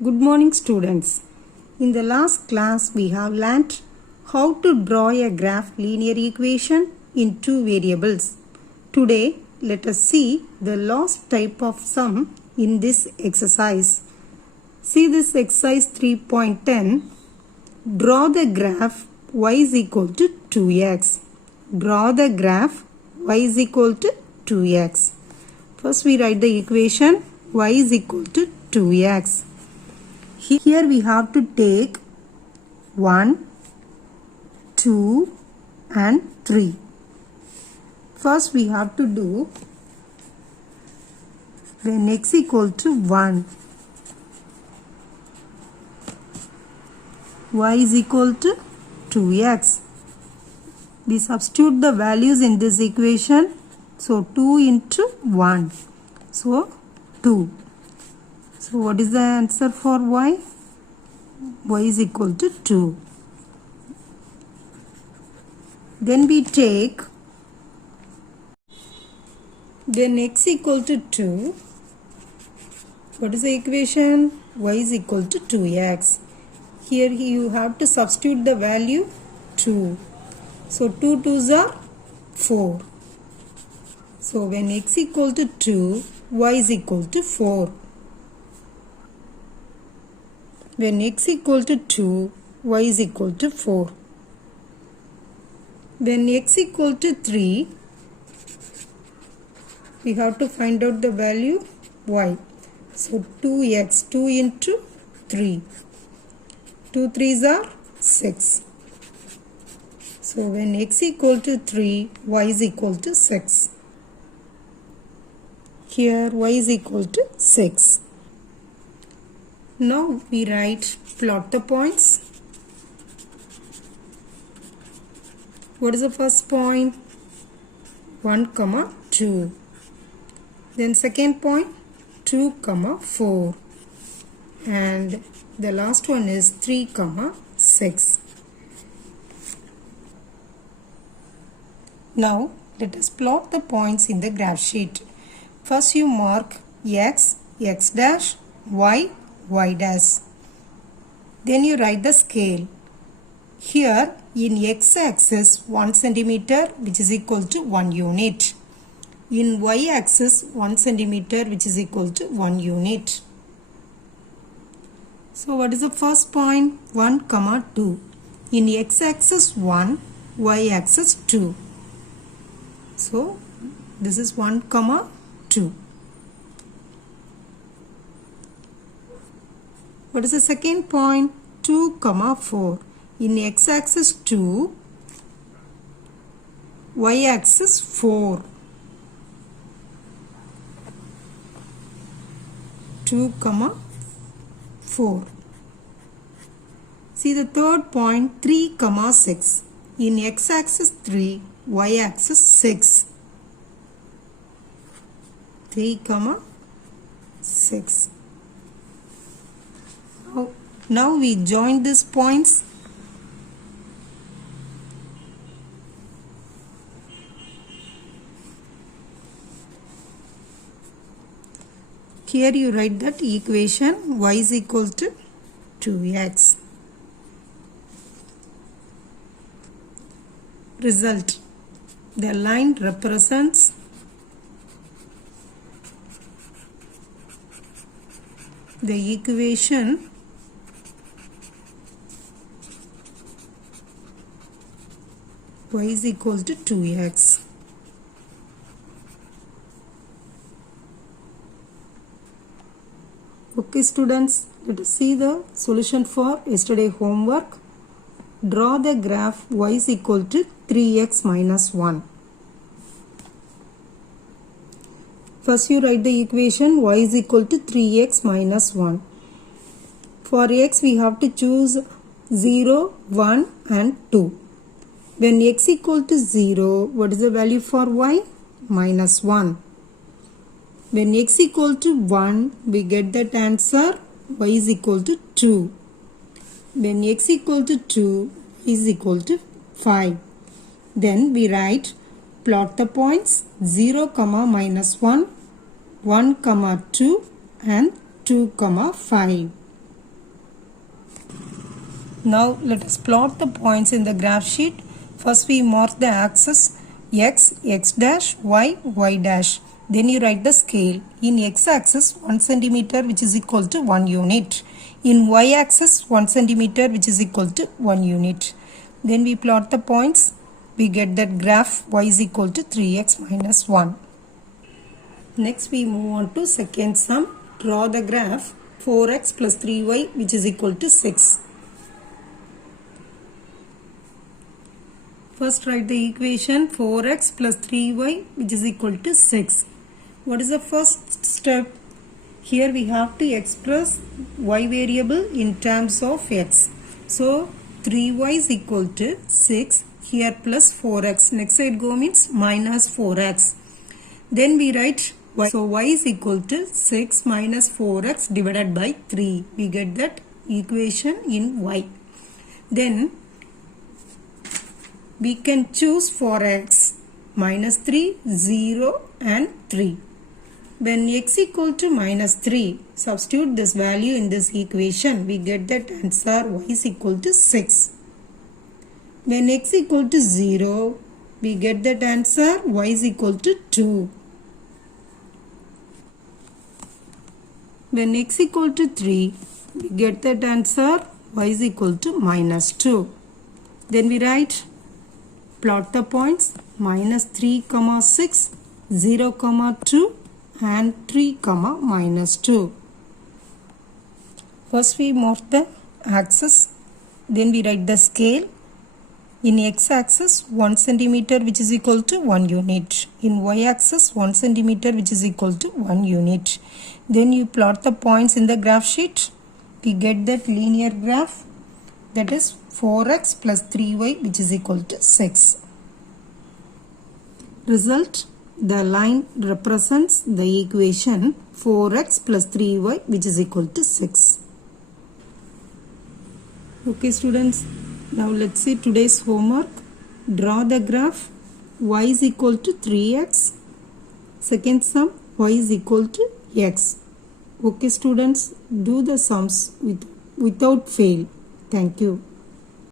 Good morning, students. In the last class we have learnt how to draw a graph linear equation in two variables. Today let us see the last type of sum in this exercise. See this exercise 3.10. Draw the graph y is equal to 2x. Draw the graph y is equal to 2x. First we write the equation y is equal to 2x. Here we have to take 1, 2 and 3. First we have to do when x equal to 1, y is equal to 2x. We substitute the values in this equation. So 2 into 1. So 2. So what is the answer for y? Y is equal to 2. Then we take, then x equal to 2. What is the equation? Y is equal to 2x. Here you have to substitute the value 2. So 2 2s are 4. So when x equal to 2, y is equal to 4. When x equal to 2, y is equal to 4. When x equal to 3, we have to find out the value y. So 2x, 2 into 3. 2 3s are 6. So when x equal to 3, y is equal to 6. Here y is equal to 6. Now we plot the points. What is the first point? 1, 2. Then second point 2, 4. And the last one is 3, 6. Now let us plot the points in the graph sheet. First you mark x, x dash, y, y dash. Then you write the scale. Here in x-axis 1 centimeter, which is equal to 1 unit. In y-axis 1 centimeter, which is equal to 1 unit. So what is the first point? 1, 2. In x-axis 1, y-axis 2. So this is 1, 2. What is the second point? 2, 4. In x-axis 2, y-axis 4. 2, 4. See the third point, 3, 6. In x-axis 3, y-axis 6. 3, 6. Now we join these points. Here you write that equation y is equal to 2x. Result. The line represents the equation y is equal to 2x. Okay students, let us see the solution for yesterday homework. Draw the graph y is equal to 3x minus 1. First you write the equation y is equal to 3x minus 1. For x we have to choose 0, 1 and 2. When x equal to 0, what is the value for y? Minus 1. When x equal to 1, we get that answer y is equal to 2. When x equal to 2, y is equal to 5. Then we plot the points 0, minus 1, 1, 2 and 2, 5. Now let us plot the points in the graph sheet. First we mark the axis x, x dash, y, y dash. Then you write the scale. In x-axis 1 centimeter which is equal to 1 unit. In y-axis 1 centimeter which is equal to 1 unit. Then we plot the points. We get that graph y is equal to 3x minus 1. Next we move on to second sum. Draw the graph 4x plus 3y which is equal to 6. First write the equation 4x plus 3y which is equal to 6. What is the first step? Here we have to express y variable in terms of x. So 3y is equal to 6. Here plus 4x. Next side go means minus 4x. Then we write y. So y is equal to 6 minus 4x divided by 3. We get that equation in y. Then we can choose for x minus 3, 0 and 3. When x equal to minus 3, substitute this value in this equation. We get that answer y is equal to 6. When x equal to 0, we get that answer y is equal to 2. When x equal to 3, we get that answer y is equal to minus 2. Then we write, plot the points minus 3, 6, 0, 2 and 3, minus 2. First we mark the axis. Then we write the scale. In x-axis 1 centimeter which is equal to 1 unit. In y-axis 1 centimeter which is equal to 1 unit. Then you plot the points in the graph sheet. We get that linear graph, that is 4x plus 3y which is equal to 6. Result, the line represents the equation 4x plus 3y which is equal to 6. Okay students, now let's see today's homework. Draw the graph y is equal to 3x. Second sum, y is equal to x. Okay students, do the sums without fail. Thank you.